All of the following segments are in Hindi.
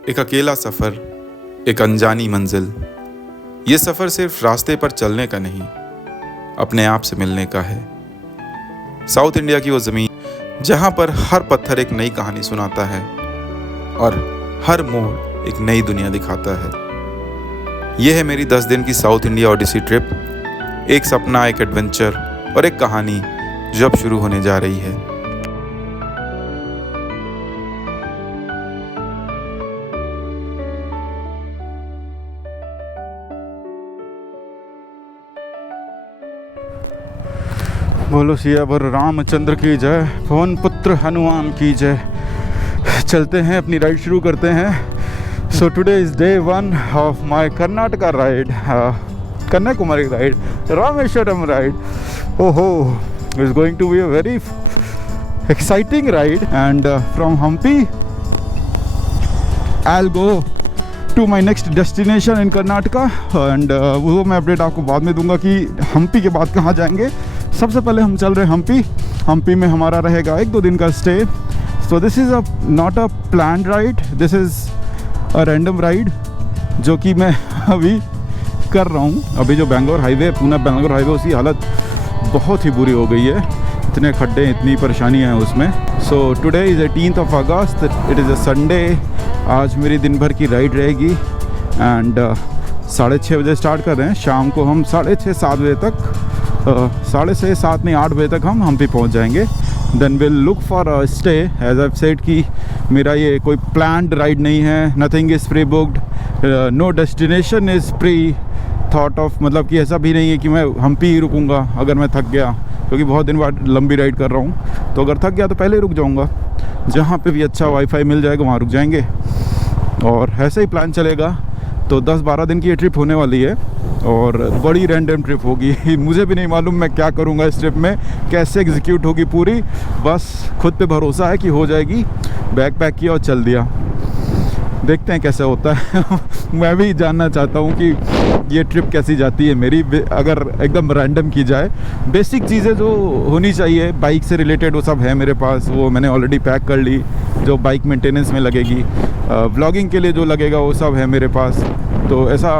एक अकेला सफ़र, एक अनजानी मंजिल। ये सफ़र सिर्फ रास्ते पर चलने का नहीं, अपने आप से मिलने का है। साउथ इंडिया की वो ज़मीन जहाँ पर हर पत्थर एक नई कहानी सुनाता है और हर मोड़ एक नई दुनिया दिखाता है। ये है मेरी 10 दिन की साउथ इंडिया ओडिसी ट्रिप। एक सपना, एक एडवेंचर और एक कहानी जो अब शुरू होने जा रही है। बोलो सियावर रामचंद्र की जय, पवन पुत्र हनुमान की जय। चलते हैं, अपनी राइड शुरू करते हैं। So today is day 1 of my Karnataka ride, Kanyakumari ride, Rameshwaram ride. ओहो, is going to be a very exciting ride and from Hampi I will go to my next destination in Karnataka and वो मैं अपडेट आपको बाद में दूंगा कि हम्पी के बाद कहाँ जाएंगे। सबसे पहले हम चल रहे हैं हम्पी में हमारा रहेगा 1-2 दिन का stay. So this is not a planned ride, this is a random ride जो कि मैं अभी कर रहा हूँ। अभी जो बेंगलोर हाईवे, पुणे बेंगलोर हाईवे, उसकी हालत बहुत ही बुरी हो गई है। इतने खड्डे, इतनी परेशानियाँ हैं उसमें। सो today is 18th of August, it is a Sunday. आज मेरी दिन भर की राइड रहेगी एंड 6:30 बजे स्टार्ट कर रहे हैं। शाम को हम 6:30-7 बजे तक 6:30 नहीं 8 बजे तक हम हम्पी पहुंच जाएंगे। Then will look for a stay. As I said कि मेरा ये कोई प्लान्ड राइड नहीं है, nothing is pre booked, no destination is pre thought of. मतलब कि ऐसा भी नहीं है कि मैं हम्पी ही रुकूंगा अगर मैं थक गया, क्योंकि बहुत दिन बाद लंबी राइड कर रहा हूँ। तो अगर थक गया तो पहले ही रुक जाऊँगा, जहाँ पे भी अच्छा वाईफाई मिल जाएगा वहाँ रुक जाएंगे और ऐसे ही प्लान चलेगा। तो 10-12 दिन की ये ट्रिप होने वाली है और बड़ी रैंडम ट्रिप होगी। मुझे भी नहीं मालूम मैं क्या करूँगा इस ट्रिप में, कैसे एग्जीक्यूट होगी पूरी। बस खुद पे भरोसा है कि हो जाएगी। बैग पैक किया और चल दिया, देखते हैं कैसे होता है। मैं भी जानना चाहता हूँ कि ये ट्रिप कैसी जाती है मेरी, अगर एकदम रैंडम की जाए। बेसिक चीज़ें जो होनी चाहिए बाइक से रिलेटेड वो सब है मेरे पास, वो मैंने ऑलरेडी पैक कर ली। जो बाइक मेंटेनेंस में लगेगी, व्लॉगिंग के लिए जो लगेगा वो सब है मेरे पास। तो ऐसा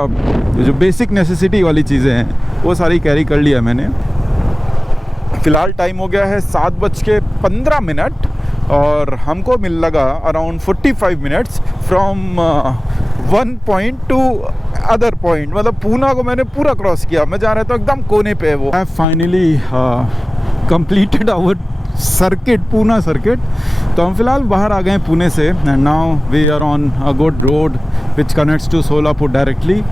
जो बेसिक नेसेसिटी वाली चीज़ें हैं वो सारी कैरी कर लिया मैंने। फ़िलहाल टाइम हो गया है 7:15 और हमको मिल लगा around 45 minutes from one point two other point. मतलब पूना को मैंने पूरा क्रॉस किया। मैं जा रहा था एकदम कोने पे। वो I finally completed our circuit, Poona circuit. तो हम फिलहाल बाहर आ गए हैं पुणे से and now we are on a good road which connects to Solapur directly.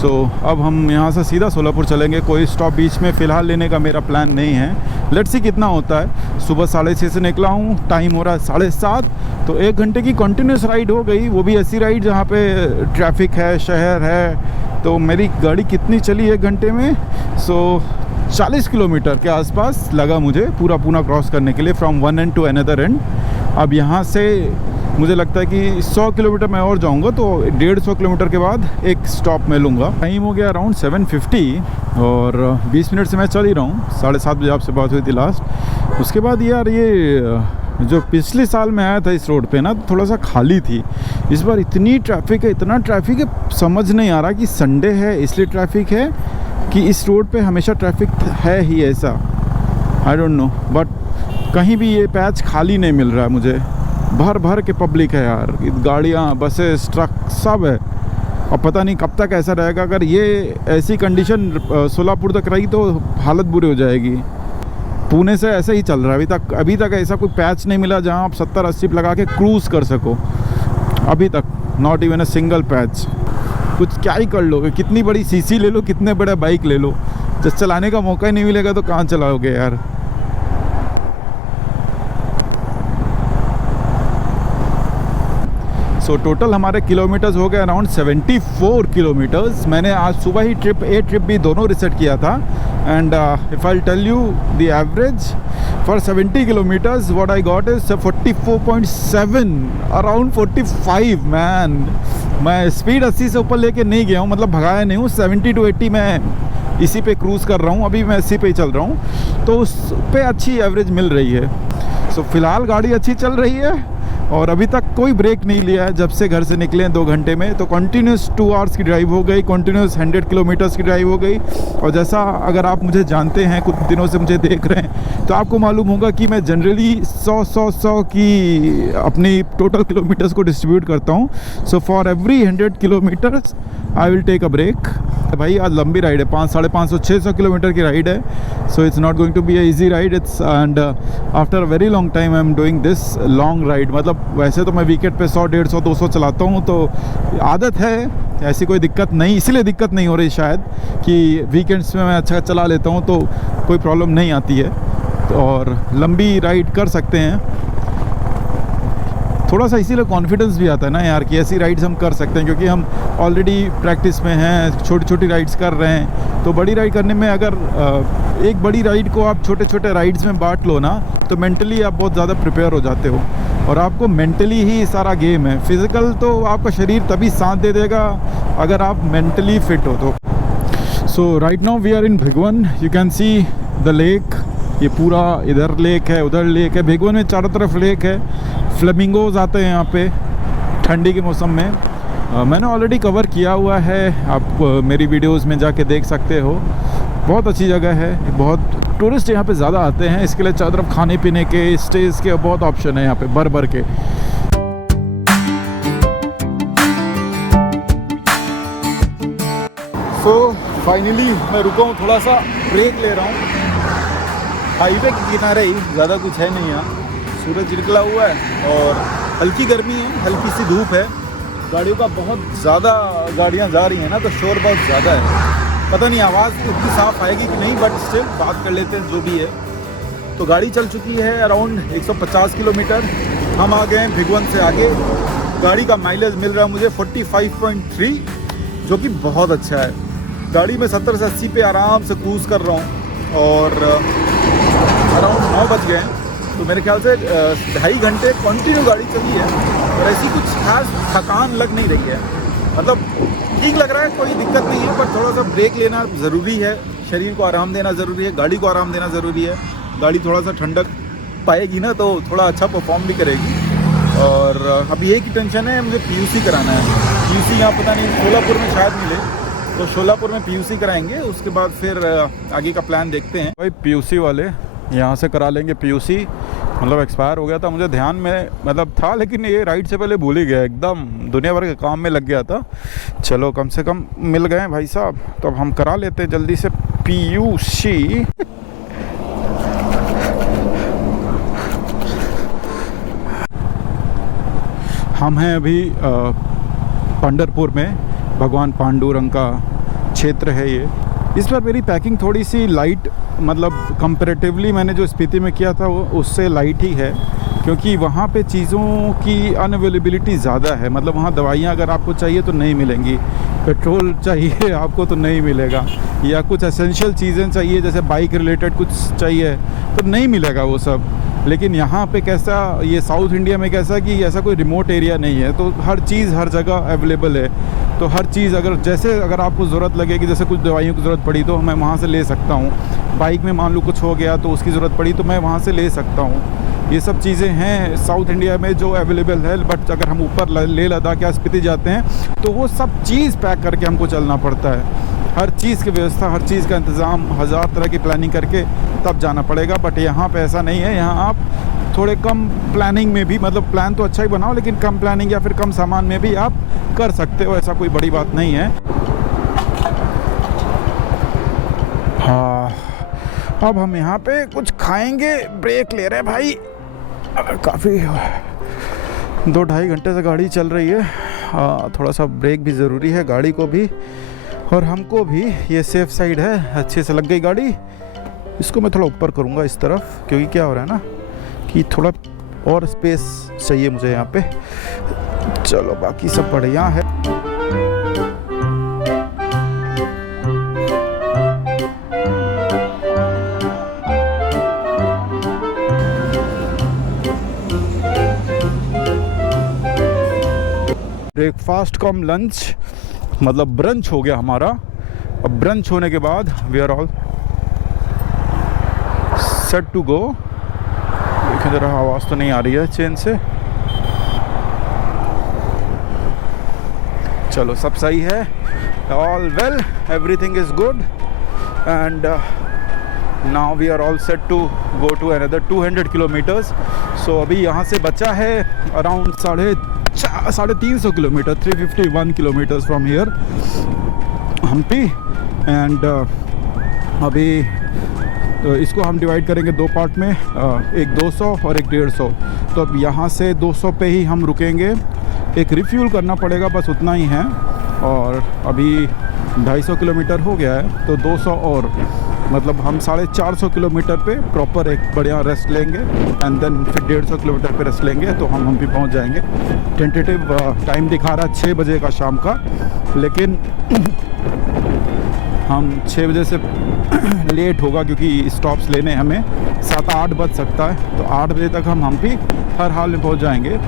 So अब हम यहाँ से सीधा सोलापुर चलेंगे। कोई स्टॉप बीच में फ़िलहाल लेने का मेरा प्लान नहीं है। लेट्स सी कितना होता है। सुबह 6:30 से निकला हूँ, टाइम हो रहा है 7:30। तो 1 घंटे की कंटिन्यूस राइड हो गई, वो भी ऐसी राइड जहाँ पे ट्रैफिक है, शहर है। तो मेरी गाड़ी कितनी चली 1 घंटे में? सो 40 किलोमीटर के आसपास लगा मुझे पूरा पूना क्रॉस करने के लिए, from one end to another end. अब यहाँ से मुझे लगता है कि 100 किलोमीटर मैं और जाऊँगा, तो 150 किलोमीटर के बाद एक स्टॉप मैं लूँगा। टाइम हो गया अराउंड 7:50 और 20 मिनट से मैं चल ही रहा हूँ। 7:30 बजे आपसे बात हुई थी लास्ट। उसके बाद यार ये जो पिछले साल मैं आया था इस रोड पे ना, थोड़ा सा खाली थी। इस बार इतनी ट्रैफिक है, इतना ट्रैफिक है, समझ नहीं आ रहा कि संडे है इसलिए ट्रैफिक है कि इस रोड पे हमेशा ट्रैफिक है ही ऐसा। आई डोंट नो, बट कहीं भी ये पैच खाली नहीं मिल रहा है मुझे। भर के पब्लिक है यार, गाड़ियाँ, बसेस, ट्रक सब है। और पता नहीं कब तक ऐसा रहेगा। अगर ये ऐसी कंडीशन सोलापुर तक रही तो हालत बुरी हो जाएगी। पुणे से ऐसे ही चल रहा है अभी तक ऐसा कोई पैच नहीं मिला जहाँ आप 70-80 लगा के क्रूज़ कर सको। अभी तक not even a single patch. कुछ क्या ही कर लोगे, कितनी बड़ी सीसी ले लो, कितने बड़ा बाइक ले लो, जब चलाने का मौका ही नहीं मिलेगा तो कहाँ चलाओगे यार। सो टोटल हमारे किलोमीटर्स हो गए अराउंड 74 किलोमीटर्स। मैंने आज सुबह ही ट्रिप भी दोनों रिसेट किया था and if I tell you the average for 70 kilometres what I got is 44.7, around 45। Man, मैं स्पीड 80 से ऊपर लेके नहीं गया हूँ, मतलब भगाया नहीं हूँ। 70 to 80 मैं इसी पे क्रूज़ कर रहा हूँ। अभी मैं इसी पे ही चल रहा हूँ, तो उस पे अच्छी एवरेज मिल रही है। सो फिलहाल गाड़ी अच्छी चल रही है और अभी तक कोई ब्रेक नहीं लिया है जब से घर से निकले हैं 2 घंटे में। तो कंटिन्यूस 2 आवर्स की ड्राइव हो गई, कंटिन्यूस 100 किलोमीटर्स की ड्राइव हो गई। और जैसा अगर आप मुझे जानते हैं, कुछ दिनों से मुझे देख रहे हैं, तो आपको मालूम होगा कि मैं जनरली 100 की अपनी टोटल किलोमीटर्स को डिस्ट्रीब्यूट करता हूँ। So for every 100 kilometres I will take a break. भाई आज लंबी राइड है, 500-600 किलोमीटर की राइड है। So it's not going to be a easy ride, it's and after a very long time I am doing this long ride. मतलब वैसे तो मैं वीकेंड पे 100-150-200 चलाता हूँ, तो आदत है, ऐसी कोई दिक्कत नहीं, इसीलिए दिक्कत नहीं हो रही शायद कि वीकेंड्स में मैं अच्छा चला लेता हूँ तो कोई प्रॉब्लम नहीं आती है और लंबी राइड कर सकते हैं। थोड़ा सा इसीलिए कॉन्फिडेंस भी आता है ना यार कि ऐसी राइड्स हम कर सकते हैं, क्योंकि हम ऑलरेडी प्रैक्टिस में हैं, छोटी छोटी राइड्स कर रहे हैं। तो बड़ी राइड करने में अगर एक बड़ी राइड को आप छोटे छोटे राइड्स में बांट लो ना, तो मेंटली आप बहुत ज़्यादा प्रिपेयर हो जाते हो। और आपको मेंटली ही सारा गेम है, फिज़िकल तो आपका शरीर तभी साथ दे देगा अगर आप मेंटली फिट हो तो। So right now we are in Bhigwan, you can see the lake. ये पूरा इधर लेक है, उधर लेक है, भिगवन में चारों तरफ लेक है। फ्लेमिंगोज आते हैं यहाँ पे ठंडी के मौसम में। मैंने ऑलरेडी कवर किया हुआ है, आप मेरी वीडियोस में जाके देख सकते हो। बहुत अच्छी जगह है, बहुत टूरिस्ट यहाँ पे ज़्यादा आते हैं, इसके लिए चारों तरफ खाने पीने के, स्टेज के बहुत ऑप्शन है यहाँ पे भर भर के। सो फाइनली मैं रुका हूँ, थोड़ा सा ब्रेक ले रहा हूँ। हाईवे के किनारे ही, ज़्यादा कुछ है नहीं यहाँ। सूरज निकला हुआ है और हल्की गर्मी है, हल्की सी धूप है। गाड़ियों का बहुत ज़्यादा गाड़ियाँ जा रही हैं ना, तो शोर बहुत ज़्यादा है। पता नहीं आवाज़ उतनी साफ़ आएगी कि नहीं, बट स्टिल बात कर लेते हैं जो भी है। तो गाड़ी चल चुकी है अराउंड 150 किलोमीटर। हम आ गए हैं भिगवन से आगे। गाड़ी का माइलेज मिल रहा है मुझे 45.3, जो कि बहुत अच्छा है। गाड़ी में 70 से 80 पे आराम से क्रूज़ कर रहा हूँ और अराउंड 9 बज गए हैं। तो मेरे ख्याल से 2.5 घंटे कंटिन्यू गाड़ी चली है और ऐसी कुछ खास थकान लग नहीं रही है। मतलब ठीक लग रहा है, कोई दिक्कत नहीं है, पर थोड़ा सा ब्रेक लेना ज़रूरी है, शरीर को आराम देना ज़रूरी है, गाड़ी को आराम देना ज़रूरी है। गाड़ी थोड़ा सा ठंडक पाएगी ना तो थोड़ा अच्छा परफॉर्म भी करेगी। और अभी एक ही टेंशन है, मुझे PUC कराना है। PUC यहाँ पता नहीं शोलापुर में शायद मिले, तो शोलापुर में PUC कराएंगे, उसके बाद फिर आगे का प्लान देखते हैं। भाई PUC वाले यहाँ से करा लेंगे PUC। मतलब एक्सपायर हो गया था, मुझे ध्यान में मतलब था, लेकिन ये राइड से पहले भूल ही गया, एकदम दुनिया भर के काम में लग गया था। चलो कम से कम मिल गए भाई साहब, तो अब हम करा लेते हैं जल्दी से PUC। हम हैं अभी पंढरपुर में, भगवान पांडुरंग का क्षेत्र है ये। इस पर मेरी पैकिंग थोड़ी सी लाइट, मतलब कंपैरेटिवली मैंने जो स्पीति में किया था वो उससे लाइट ही है, क्योंकि वहाँ पे चीज़ों की अनअवेलेबिलिटी ज़्यादा है। मतलब वहाँ दवाइयाँ अगर आपको चाहिए तो नहीं मिलेंगी, पेट्रोल चाहिए आपको तो नहीं मिलेगा, या कुछ एसेंशियल चीज़ें चाहिए जैसे बाइक रिलेटेड कुछ चाहिए तो नहीं मिलेगा वो सब। लेकिन यहाँ पे कैसा, ये साउथ इंडिया में कैसा कि ऐसा कोई रिमोट एरिया नहीं है, तो हर चीज़ हर जगह अवेलेबल है। तो हर चीज़ अगर आपको ज़रूरत लगेगी, जैसे कुछ दवाइयों की ज़रूरत पड़ी तो मैं वहाँ से ले सकता हूँ। बाइक में मान लो कुछ हो गया तो उसकी ज़रूरत पड़ी तो मैं वहाँ से ले सकता हूँ। ये सब चीज़ें हैं साउथ इंडिया में जो अवेलेबल है। बट अगर हम ऊपर लेह लद्दाख या स्पीति जाते हैं तो वो सब चीज़ पैक करके हमको चलना पड़ता है। हर चीज़ की व्यवस्था, हर चीज़ का इंतज़ाम, 1000 तरह की प्लानिंग करके तब जाना पड़ेगा। बट यहाँ पे ऐसा नहीं है, यहाँ आप थोड़े कम प्लानिंग में भी, मतलब प्लान तो अच्छा ही बनाओ लेकिन कम प्लानिंग या फिर कम सामान में भी आप कर सकते हो, ऐसा कोई बड़ी बात नहीं है। हाँ, अब हम यहाँ पे कुछ खाएंगे, ब्रेक ले रहे हैं भाई। काफ़ी 2-2.5 घंटे से गाड़ी चल रही है। थोड़ा सा ब्रेक भी ज़रूरी है गाड़ी को भी और हमको भी। ये सेफ साइड है, अच्छे से लग गई गाड़ी। इसको मैं थोड़ा ऊपर करूँगा इस तरफ, क्योंकि क्या हो रहा है ना कि थोड़ा और स्पेस चाहिए मुझे यहाँ पे। चलो बाकी सब बढ़िया है। ब्रेकफास्ट कम लंच, मतलब ब्रंच हो गया हमारा। अब ब्रंच होने के बाद we are all set to go. देखिए ज़रा आवाज़ तो नहीं आ रही है चेन से। चलो सब सही है, all well, everything is good and now we are all set to go to another 200 kilometres. So अभी यहाँ से बचा है around 350 kilometre, 351 kilometres from here Hampi. And अभी इसको हम डिवाइड करेंगे दो पार्ट में, एक 200 और एक 150। तो अब यहाँ से 200 पे ही हम रुकेंगे, एक रिफ्यूल करना पड़ेगा, बस उतना ही है। और अभी 250 किलोमीटर हो गया है, तो 200 और मतलब हम 450 किलोमीटर पे प्रॉपर एक बढ़िया रेस्ट लेंगे एंड देन फिर 150 किलोमीटर पे रेस्ट लेंगे तो हम भी पहुंच जाएंगे। टेंटेटिव टाइम दिखा रहा है 6 बजे का शाम का, लेकिन हम 6 बजे से लेट होगा क्योंकि स्टॉप्स लेने हमें 7-8 बज सकता है, तो 8 बजे तक हम भी हर हाल में पहुंच जाएंगे।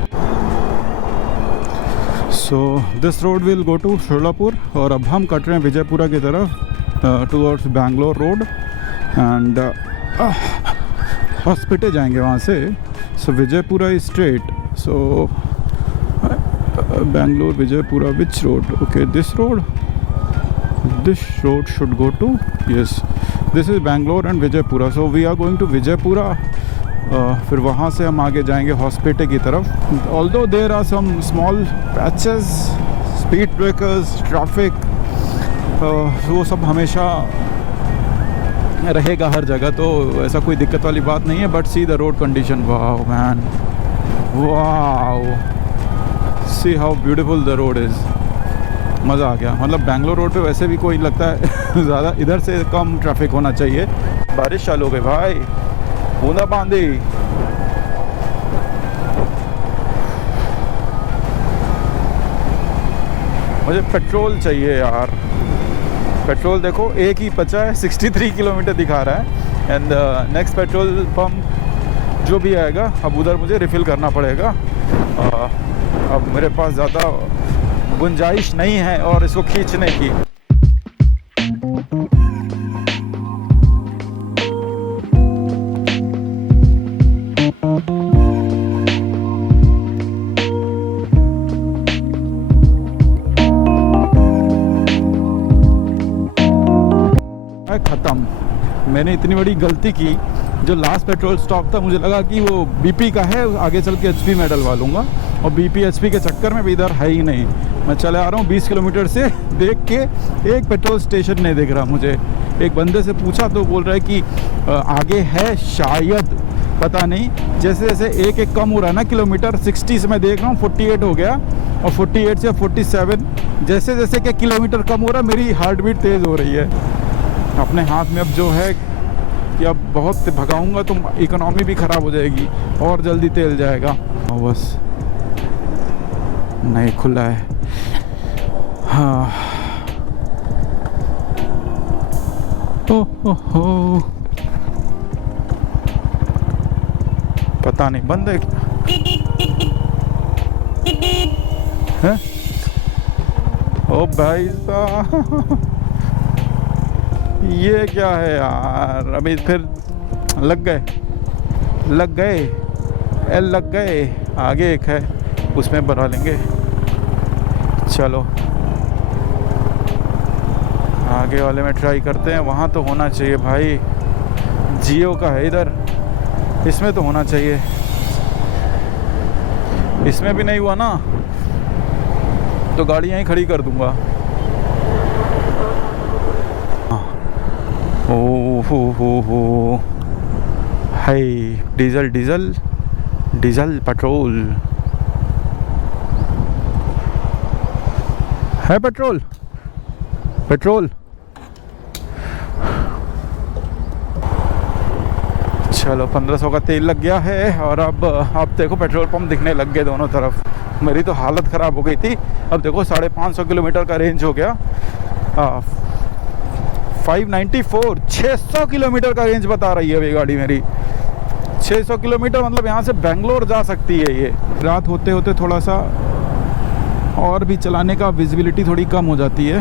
So this road will go to Sholapur और अब हम कट रहे हैं विजयपुरा की तरफ towards Bangalore road and hospital जाएंगे वहाँ से। So Vijayapura is straight, so Bangalore Vijayapura which road? Okay this road should go to, yes this is Bangalore and Vijayapura. So we are going to Vijayapura, फिर वहाँ से हम आगे जाएंगे हॉस्पिटल की तरफ। Although there are some small patches, speed breakers, traffic, वो सब हमेशा रहेगा हर जगह, तो ऐसा कोई दिक्कत वाली बात नहीं है। But see the road condition, wow man, wow, see how beautiful the road is. मज़ा आ गया। मतलब बैंगलोर रोड पे वैसे भी कोई लगता है ज़्यादा, इधर से कम ट्रैफिक होना चाहिए। बारिश चालू हो गई भाई, बूंदा बांदी। मुझे पेट्रोल चाहिए यार, पेट्रोल देखो एक ही बचा है, 63 किलोमीटर दिखा रहा है। एंड नेक्स्ट पेट्रोल पंप जो भी आएगा अब उधर मुझे रिफ़िल करना पड़ेगा। अब मेरे पास ज़्यादा गुंजाइश नहीं है और इसको खींचने की। ख़त्म। मैंने इतनी बड़ी गलती की, जो लास्ट पेट्रोल स्टॉप था मुझे लगा कि वो बीपी का है, आगे चल के एचपी में डलवा लूँगा, और बीपी एचपी के चक्कर में भी इधर है ही नहीं। मैं चले आ रहा हूँ 20 किलोमीटर से, देख के एक पेट्रोल स्टेशन नहीं दिख रहा मुझे। एक बंदे से पूछा तो बोल रहा है कि आगे है शायद, पता नहीं। जैसे जैसे एक कम हो रहा है ना किलोमीटर, 60 से मैं देख रहा हूँ 48 हो गया, और 48 से 47, जैसे जैसे कि किलोमीटर कम हो रहा है मेरी हार्ट बीट तेज़ हो रही है। अपने हाथ में अब जो है कि अब बहुत भगाऊंगा तो इकोनॉमी भी ख़राब हो जाएगी और जल्दी तेल जाएगा। बस नहीं खुला है, हाँ। हो पता नहीं बंद है हैं? ओ भाई साहब, ये क्या है यार? अभी फिर लग गए एल लग गए। आगे एक है, उसमें भरा लेंगे। चलो आगे वाले में ट्राई करते हैं, वहाँ तो होना चाहिए भाई। जियो का है इधर, इसमें तो होना चाहिए। इसमें भी नहीं हुआ ना तो गाड़ी यहीं खड़ी कर दूंगा। हो हाय, डीजल पेट्रोल है, पेट्रोल चलो 1500 का तेल लग गया है। और अब देखो पेट्रोल पंप दिखने लग गए दोनों तरफ। मेरी तो हालत ख़राब हो गई थी। अब देखो 550 किलोमीटर का रेंज हो गया। 594, 600 किलोमीटर का रेंज बता रही है अभी गाड़ी मेरी। 600 किलोमीटर मतलब यहाँ से बेंगलोर जा सकती है ये। रात होते होते थोड़ा सा और भी चलाने का विजिबिलिटी थोड़ी कम हो जाती है,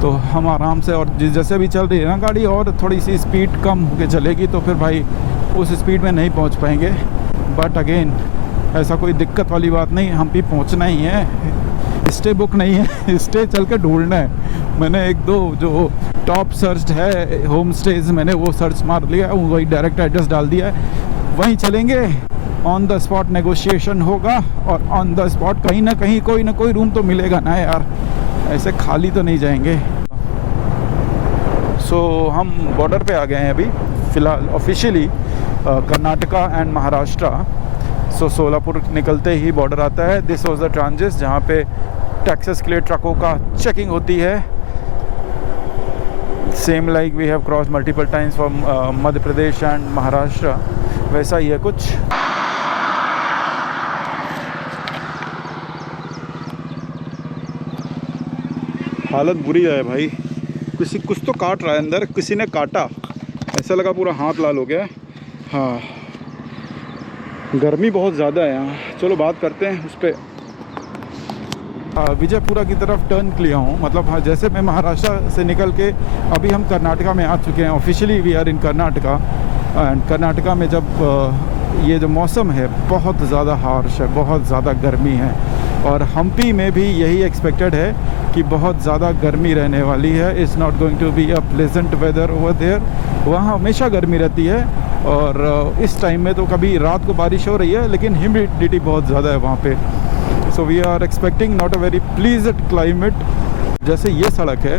तो हम आराम से, और जैसे भी चल रही है ना गाड़ी, और थोड़ी सी स्पीड कम होके चलेगी तो फिर भाई उस स्पीड में नहीं पहुँच पाएंगे। बट अगेन ऐसा कोई दिक्कत वाली बात नहीं, हम भी पहुँचना ही है। स्टे बुक नहीं है, स्टे चल के ढूंढना है। मैंने एक दो जो टॉप सर्च है होम स्टेज, मैंने वो सर्च मार लिया, वही डायरेक्ट एड्रेस डाल दिया है, वहीं चलेंगे। ऑन द स्पॉट नेगोशिएशन होगा और ऑन द स्पॉट कहीं ना कहीं कोई ना कोई रूम तो मिलेगा ना यार, ऐसे खाली तो नहीं जाएंगे। सो हम बॉर्डर पे आ गए हैं अभी फ़िलहाल ऑफिशियली, कर्नाटका एंड महाराष्ट्र। सो सोलापुर निकलते ही बॉर्डर आता है। दिस वाज द ट्रांजिट जहाँ पे टैक्सेस के लिए ट्रकों का चेकिंग होती है। Same like we have cross multiple times from Madhya Pradesh and Maharashtra, वैसा ही है कुछ। हालत बुरी है भाई, किसी कुछ तो काट रहा है अंदर, किसी ने काटा, ऐसा लगा पूरा हाथ लाल हो गया। हाँ, गर्मी बहुत ज़्यादा है यहाँ। चलो बात करते हैं उस पर। विजयपुरा की तरफ टर्न लिया हूँ, मतलब हाँ, जैसे मैं महाराष्ट्र से निकल के अभी हम कर्नाटका में आ चुके हैं। Officially we are in Karnataka. And Karnataka में जब ये जो मौसम है बहुत ज़्यादा हार्श है, बहुत ज़्यादा गर्मी है, और हम्पी में भी यही एक्सपेक्टेड है कि बहुत ज़्यादा गर्मी रहने वाली है। It's not going to be a pleasant weather over there. वहाँ हमेशा गर्मी रहती है, और इस टाइम में तो कभी रात को बारिश हो रही है, लेकिन ह्यूमिडिटी बहुत ज़्यादा है वहाँ पे। So we are expecting not a very pleasant climate. जैसे ये सड़क है,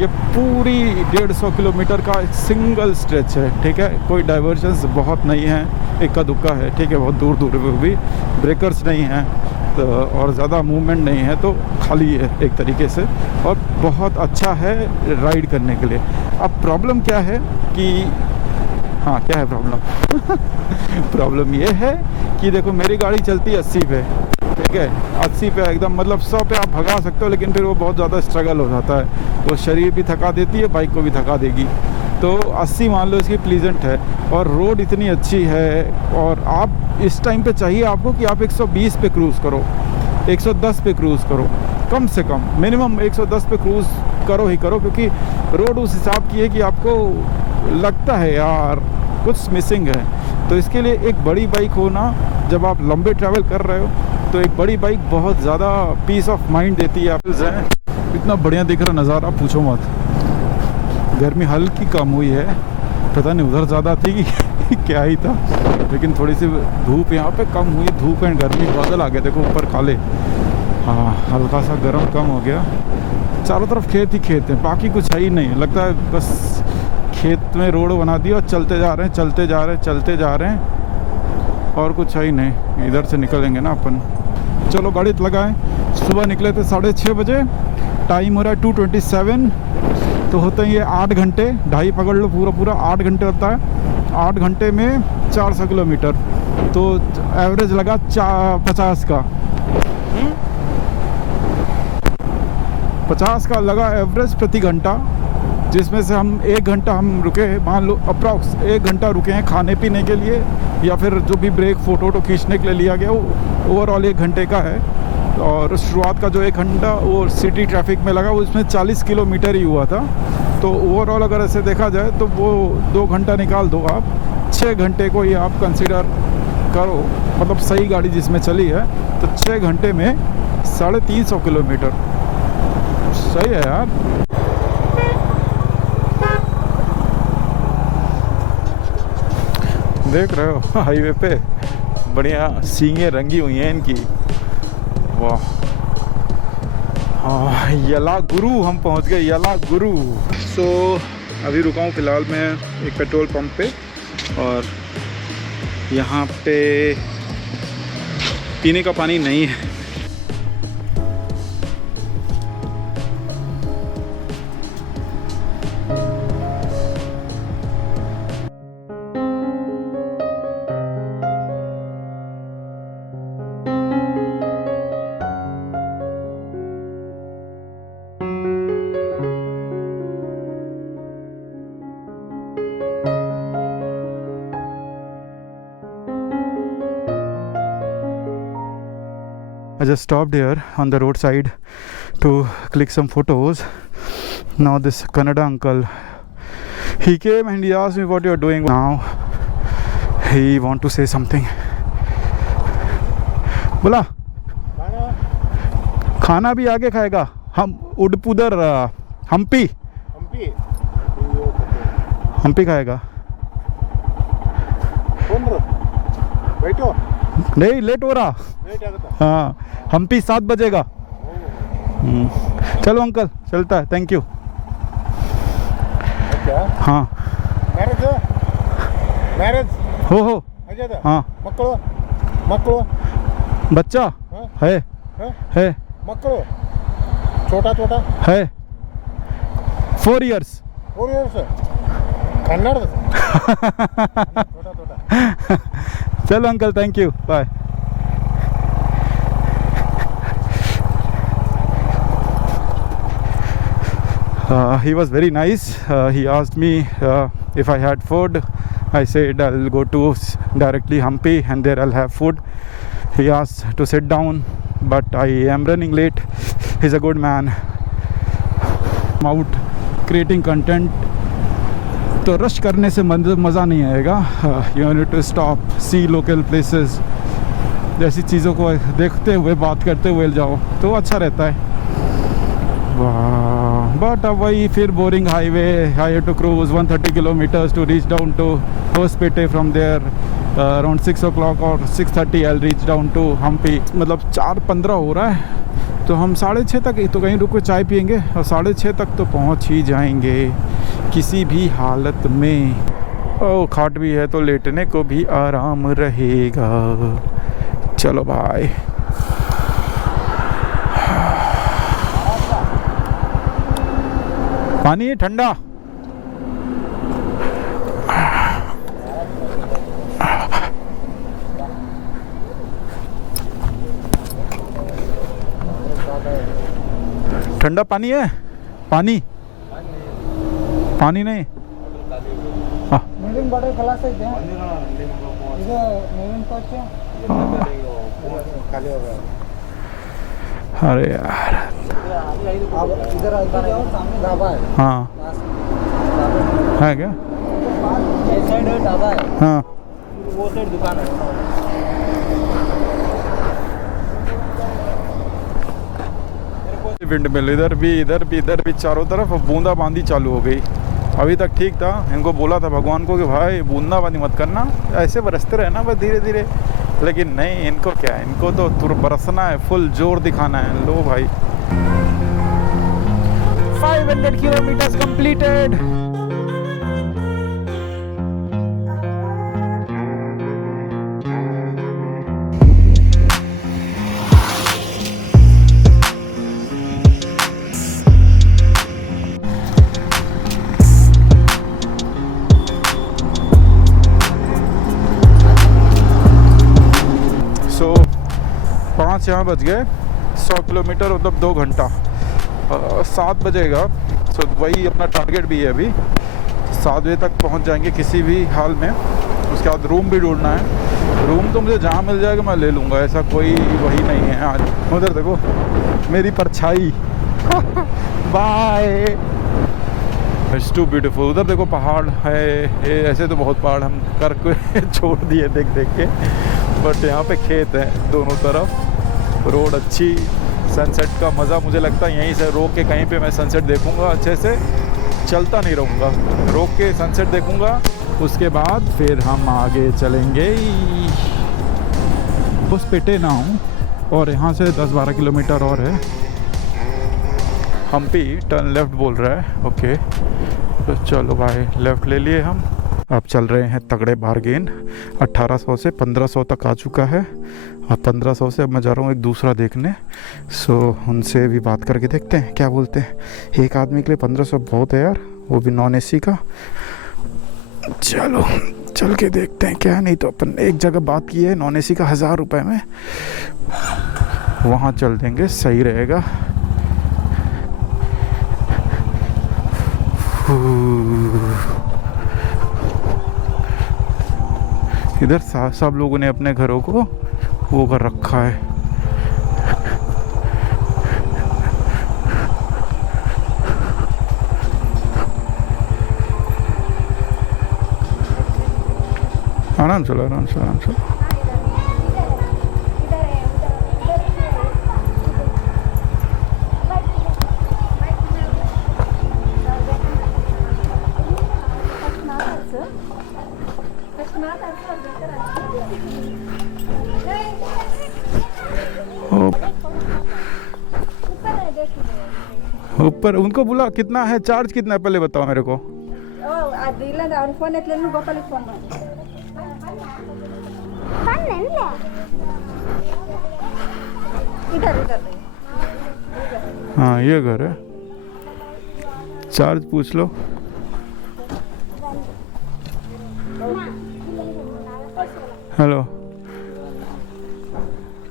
ये पूरी 150 किलोमीटर का सिंगल स्ट्रेच है, ठीक है, कोई डाइवर्जन्स बहुत नहीं है, इक्का दुक्का है, ठीक है, बहुत दूर दूर पे भी ब्रेकर्स नहीं हैं, तो और ज़्यादा मूवमेंट नहीं है, तो खाली है एक तरीके से, और बहुत अच्छा है राइड करने के लिए। अब प्रॉब्लम क्या है कि हाँ, क्या है प्रॉब्लम प्रॉब्लम ये है कि देखो मेरी गाड़ी चलती है 80 पे, ठीक है, 80 पे एकदम, मतलब 100 पे आप भगा सकते हो, लेकिन फिर वो बहुत ज़्यादा स्ट्रगल हो जाता है, वो शरीर भी थका देती है, बाइक को भी थका देगी। तो 80 मान लो इसकी प्लीजेंट है, और रोड इतनी अच्छी है, और आप इस टाइम पे चाहिए आपको कि आप 120 पे क्रूज़ करो, 110 पे क्रूज़ करो, कम से कम मिनिमम 110 पे क्रूज़ करो ही करो, क्योंकि रोड उस हिसाब की है कि आपको लगता है यार कुछ मिसिंग है। तो इसके लिए एक बड़ी बाइक होना, जब आप लंबे ट्रैवल कर रहे हो, तो एक बड़ी बाइक बहुत ज़्यादा पीस ऑफ माइंड देती है। आप इतना बढ़िया दिख रहा नज़ारा, पूछो मत। गर्मी हल्की कम हुई है, पता नहीं उधर ज़्यादा थी कि क्या ही था, लेकिन थोड़ी सी धूप यहाँ पे कम हुई। धूप एंड गर्मी, बादल आ गए देखो ऊपर काले। हाँ, हल्का सा गर्म कम हो गया। चारों तरफ खेत ही खेत हैं, बाकी कुछ है ही नहीं, लगता है बस खेत में रोड बना दिया और चलते जा रहे हैं, चलते जा रहे हैं, चलते जा रहे हैं, और कुछ है ही नहीं। इधर से निकलेंगे ना अपन। चलो गाड़ी लगाएं। सुबह निकले थे 6:30 बजे, टाइम हो रहा है 2:27, तो होते हैं ये 8 घंटे, ढाई पकड़ लो, पूरा पूरा 8 घंटे होता है। 8 घंटे में 400 किलोमीटर, तो एवरेज लगा 50 का, 50 का लगा एवरेज प्रति घंटा, जिसमें से हम 1 घंटा हम रुके, मान लो अप्रॉक्स 1 घंटा रुके हैं खाने पीने के लिए, या फिर जो भी ब्रेक फ़ोटो खींचने के लिए लिया गया, वो ओवरऑल 1 घंटे का है। और शुरुआत का जो 1 घंटा वो सिटी ट्रैफिक में लगा, वो इसमें 40 किलोमीटर ही हुआ था। तो ओवरऑल अगर ऐसे देखा जाए तो वो 2 घंटा निकाल दो आप, 6 घंटे को ही आप कंसिडर करो, मतलब सही गाड़ी जिसमें चली है, तो 6 घंटे में 350 किलोमीटर, सही है यार। देख रहे हो हाईवे पे बढ़िया सींगें रंगी हुई हैं इनकी, वाह। हाँ, येलागुरु हम पहुंच गए, येलागुरु। सो अभी रुका हूँ फ़िलहाल मैं एक पेट्रोल पंप पे, और यहाँ पे पीने का पानी नहीं है। I just stopped here on the roadside to click some photos. Now this Kannada uncle, he came and he asked me what you're doing now. He want to say something. बोला खाना भी आगे खाएगा हम उधर हम्पी हम्पी खाएगा। बैठो नहीं लेट हो रहा। हाँ हम्पी 7 बजेगा। चलो अंकल चलता है, थैंक यू। हाँ मैरिज हो हाँ मಕ್ಕಳು बच्चा है मಕ್ಕಳು छोटा है 4 years कन्नड़ चलो uncle thank you bye. He was very nice. He asked me if I had food. I said I'll go to directly Hampi and there I'll have food. He asked to sit down, but I am running late. He's a good man. I'm out creating content. तो रश करने से मज़ा नहीं आएगा। You need to stop, see local places. जैसी चीज़ों को देखते हुए बात करते हुए जाओ तो अच्छा रहता है। बट अब वही फिर boring highway. I have to cruise 130 kilometres to reach down to Hospete. From there around 6 o'clock और 6:30 I reach down to Hampi. मतलब 4:15 हो रहा है तो हम 6:30 तक तो कहीं रुक के चाय पियेंगे और 6:30 तक तो पहुंच ही जाएंगे किसी भी हालत में। ओ खाट भी है तो लेटने को भी आराम रहेगा। चलो बाय। पानी है ठंडा। ठंडा पानी है। पानी नहीं अरे यार इधर ढाबा है। हाँ है क्या? साइड ढाबा है। हाँ वो साइड दुकान है। विंड मिल इधर भी चारों तरफ बूंदाबांदी चालू हो गई। अभी तक ठीक था। इनको बोला था भगवान को कि भाई बूंदाबांदी मत करना, ऐसे बरसते रहना बस धीरे धीरे, लेकिन नहीं, इनको क्या है, इनको तो तुरंत बरसना है, फुल जोर दिखाना है। लो भाई 500 किलोमीटर्स कंप्लीटेड। सो 5 यहाँ बज गए। 100 किलोमीटर मतलब 2 घंटा। 7 बजेगा। सो वही अपना टारगेट भी है। अभी 7 बजे तक पहुँच जाएंगे किसी भी हाल में। उसके बाद रूम भी ढूंढना है। रूम तो मुझे जहाँ मिल जाएगा मैं ले लूँगा, ऐसा कोई वही नहीं है आज। उधर देखो मेरी परछाई बाय। It's to beautiful. उधर देखो पहाड़ है। ऐसे तो बहुत पहाड़ हम करके छोड़ दिए देख देख के, बट यहाँ पे खेत है दोनों तरफ, रोड अच्छी, सनसेट का मज़ा। मुझे लगता है यहीं से रोक के कहीं पे मैं सनसेट देखूँगा। अच्छे से चलता नहीं रहूँगा, रोक के सनसेट देखूँगा। उसके बाद फिर हम आगे चलेंगे। होसपेटे ना हूँ और यहाँ से 10-12 किलोमीटर और है। हम्पी टर्न लेफ़्ट बोल रहा है। ओके तो चलो भाई लेफ़्ट ले लिए हम। अब चल रहे हैं तगड़े बारगेन। 1800 से 1500 तक आ चुका है। अब 1500 से अब मैं जा रहा हूँ एक दूसरा देखने। सो उनसे भी बात करके देखते हैं क्या बोलते हैं। एक आदमी के लिए 1500 बहुत है यार, वो भी नॉन एसी का। चलो चल के देखते हैं क्या। नहीं तो अपन एक जगह बात की है नॉन एसी का 1000 रुपये में, वहाँ चल देंगे, सही रहेगा। इधर सब लोगों ने अपने घरों को वो कर रखा है। आराम चलो आराम चलो आराम चलो। ऊपर उनको बुला, कितना है चार्ज, कितना है पहले बताओ मेरे को। हाँ ये घर है, चार्ज पूछ लो। हेलो,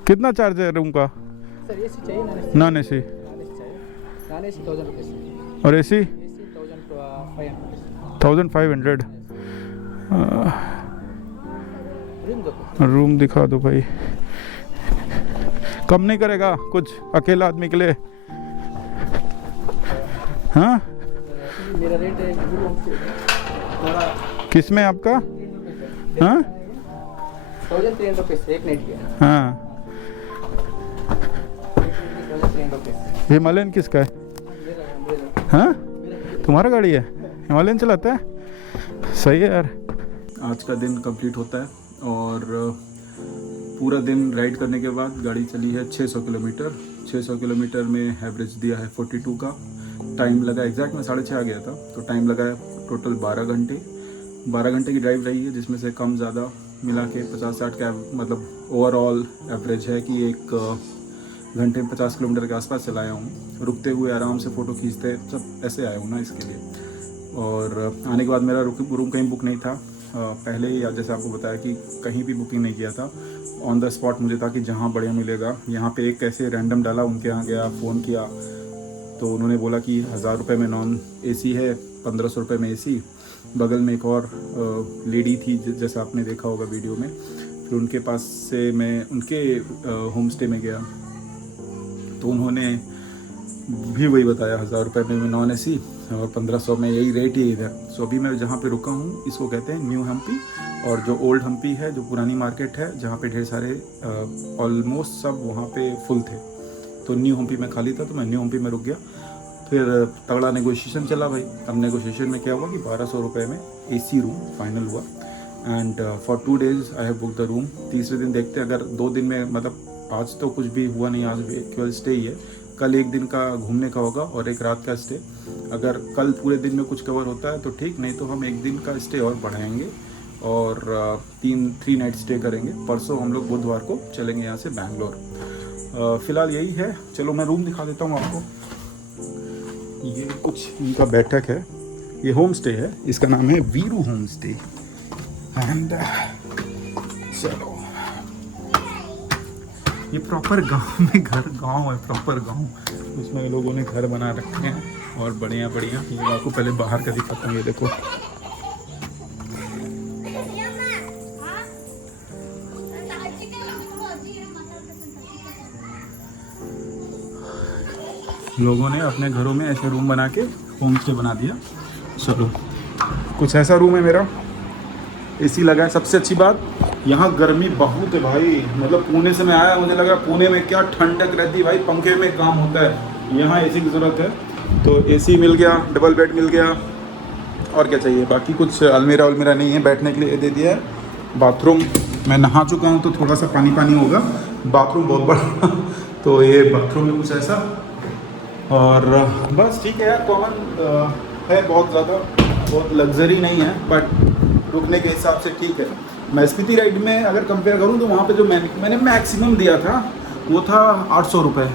कितना चार्ज है रूम का? सर एसी चाहिए non AC? Non AC 1000 rupees और एसी 1500 1500। रूम दो रूम दिखा दो भाई, कम नहीं करेगा कुछ अकेला आदमी के लिए? हाँ मेरा रेट है रूम थोड़ा किस में आपका? हाँ 1300 रुपीस एक नाइट के। हाँ 1300 रुपीस। हिमालयन किसका है? हाँ तुम्हारा गाड़ी है, हिमालयन चलाता है, सही है यार। आज का दिन कंप्लीट होता है और पूरा दिन राइड करने के बाद गाड़ी चली है 600 किलोमीटर। 600 किलोमीटर में एवरेज दिया है 42 का। टाइम लगा एग्जैक्ट मैं 6:30 आ गया था, तो टाइम लगा है टोटल 12 घंटे। 12 घंटे की ड्राइव रही है, जिसमें से कम ज़्यादा मिला के 50-60 का मतलब ओवरऑल एवरेज है कि 1 घंटे में 50 किलोमीटर के आसपास चलाया हूँ। रुकते हुए आराम से फ़ोटो खींचते सब ऐसे आया हूँ ना इसके लिए। और आने के बाद मेरा रूम कहीं बुक नहीं था पहले ही, जैसे आपको बताया कि कहीं भी बुकिंग नहीं किया था। ऑन द स्पॉट मुझे था कि जहाँ बढ़िया मिलेगा। यहाँ पे एक कैसे रैंडम डाला, उनके यहाँ गया, फ़ोन किया तो उन्होंने बोला कि 1000 रुपये में नॉन एसी है, 1500 रुपये में एसी। बगल में एक और लेडी थी जैसा आपने देखा होगा वीडियो में। फिर उनके पास से मैं उनके होम स्टे में गया तो उन्होंने भी वही बताया 1000 रुपये में नॉन एसी और 1500 में, यही रेट ही इधर। सो अभी मैं जहाँ पे रुका हूँ इसको कहते हैं न्यू हम्पी, और जो ओल्ड हम्पी है जो पुरानी मार्केट है जहाँ पे ढेर सारे ऑलमोस्ट सब वहाँ पे फुल थे, तो न्यू हम्पी में खाली था तो मैं न्यू हम्पी में रुक गया। फिर तगड़ा नेगोशिएशन चला भाई। अब नेगोशिएशन में क्या हुआ कि 1200 रुपये में एसी रूम फाइनल हुआ and for 2 days I have book the room. तीसरे दिन देखते अगर 2 दिन में, मतलब आज तो कुछ भी हुआ नहीं, आज भी केवल स्टे ही है। कल 1 दिन का घूमने का होगा और 1 रात का स्टे। अगर कल पूरे दिन में कुछ कवर होता है तो ठीक, नहीं तो हम 1 दिन का स्टे और बढ़ाएंगे और 3 नाइट स्टे करेंगे। परसों हम लोग बुधवार को चलेंगे यहाँ से बैंगलोर। फ़िलहाल यही है। चलो मैं रूम दिखा देता हूँ आपको। ये कुछ इनका बैठक है, ये होम स्टे है, इसका नाम है वीरू होम स्टे। एंड चलो, ये प्रॉपर गांव में घर, गांव है प्रॉपर गांव, उसमें लोगों ने घर बना रखे हैं और बढ़िया बढ़िया। ये आपको पहले बाहर का दिखाता हूँ, ये देखो लोगों ने अपने घरों में ऐसे रूम बना के होम स्टे बना दिया। चलो कुछ ऐसा रूम है मेरा, एसी लगा है। सबसे अच्छी बात यहाँ गर्मी बहुत है भाई, मतलब पुणे से मैं आया, मुझे लगा पुणे में क्या ठंडक रहती है भाई, पंखे में काम होता है। यहाँ एसी की ज़रूरत है तो एसी मिल गया, डबल बेड मिल गया, और क्या चाहिए। बाकी कुछ अलमीरा वलमीरा नहीं है, बैठने के लिए दे दिया है। बाथरूम मैं नहा चुका हूँ तो थोड़ा सा पानी पानी होगा, बाथरूम बहुत बड़ा तो ये बाथरूम में कुछ ऐसा, और बस ठीक है यार। कॉमन है, बहुत ज़्यादा बहुत लग्जरी नहीं है, बट रुकने के हिसाब से ठीक है। मैं स्पीति राइड में अगर कंपेयर करूं तो वहाँ पे जो मैंने मैक्सिमम दिया था वो था 800 रुपये,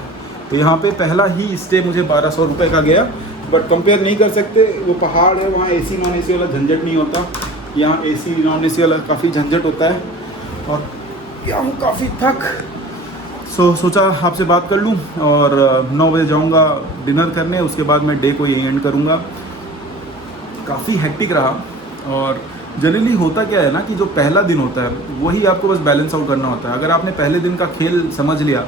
तो यहाँ पे पहला ही स्टे मुझे 1200 रुपये का गया। बट कंपेयर नहीं कर सकते, वो पहाड़ है, वहाँ एसी नॉन एसी वाला झंझट नहीं होता, यहाँ एसी नॉन एसी वाला काफ़ी झंझट होता है। और यहाँ हूँ काफ़ी थक, सोचा आपसे बात कर लूँ, और 9 बजे जाऊँगा डिनर करने, उसके बाद मैं डे को यही एंड करूँगा। काफ़ी हेक्टिक रहा, और जनरली होता क्या है ना कि जो पहला दिन होता है वही आपको बस बैलेंस आउट करना होता है। अगर आपने पहले दिन का खेल समझ लिया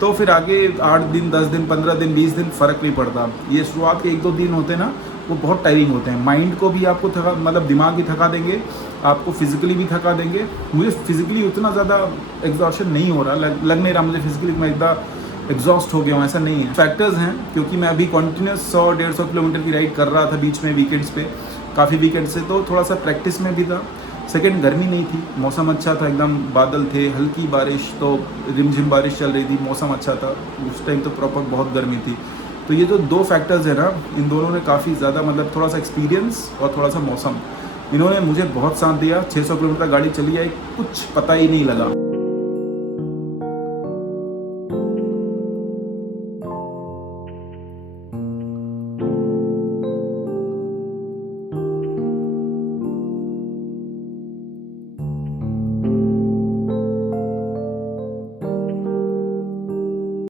तो फिर आगे 8 दिन, 10 दिन, 15 दिन, 20 दिन फ़र्क नहीं पड़ता। ये शुरुआत के 1-2 दिन होते हैं ना, वो बहुत टायरिंग होते हैं। माइंड को भी आपको थका, मतलब दिमाग भी थका देंगे, आपको फिज़िकली भी थका देंगे। मुझे फिज़िकली उतना ज़्यादा एग्जॉशन नहीं हो रहा, लग नहीं रहा मुझे फिज़िकली मैं एकदम एग्जॉस्ट हो गया हूँ, ऐसा नहीं है। फैक्टर्स हैं क्योंकि मैं अभी कॉन्टीन्यूस 100-150 किलोमीटर की राइड कर रहा था बीच में वीकेंड्स पे, काफ़ी वीकेंड से, तो थोड़ा सा प्रैक्टिस में भी था। सेकंड गर्मी नहीं थी, मौसम अच्छा था, एकदम बादल थे, हल्की बारिश, तो रिमझिम बारिश चल रही थी, मौसम अच्छा था। उस टाइम तो प्रॉपर बहुत गर्मी थी। तो ये जो दो फैक्टर्स है ना, इन दोनों ने काफ़ी ज़्यादा मतलब थोड़ा सा एक्सपीरियंस और थोड़ा सा मौसम, इन्होंने मुझे बहुत साथ दिया। 600 किलोमीटर गाड़ी चली आई, कुछ पता ही नहीं लगा।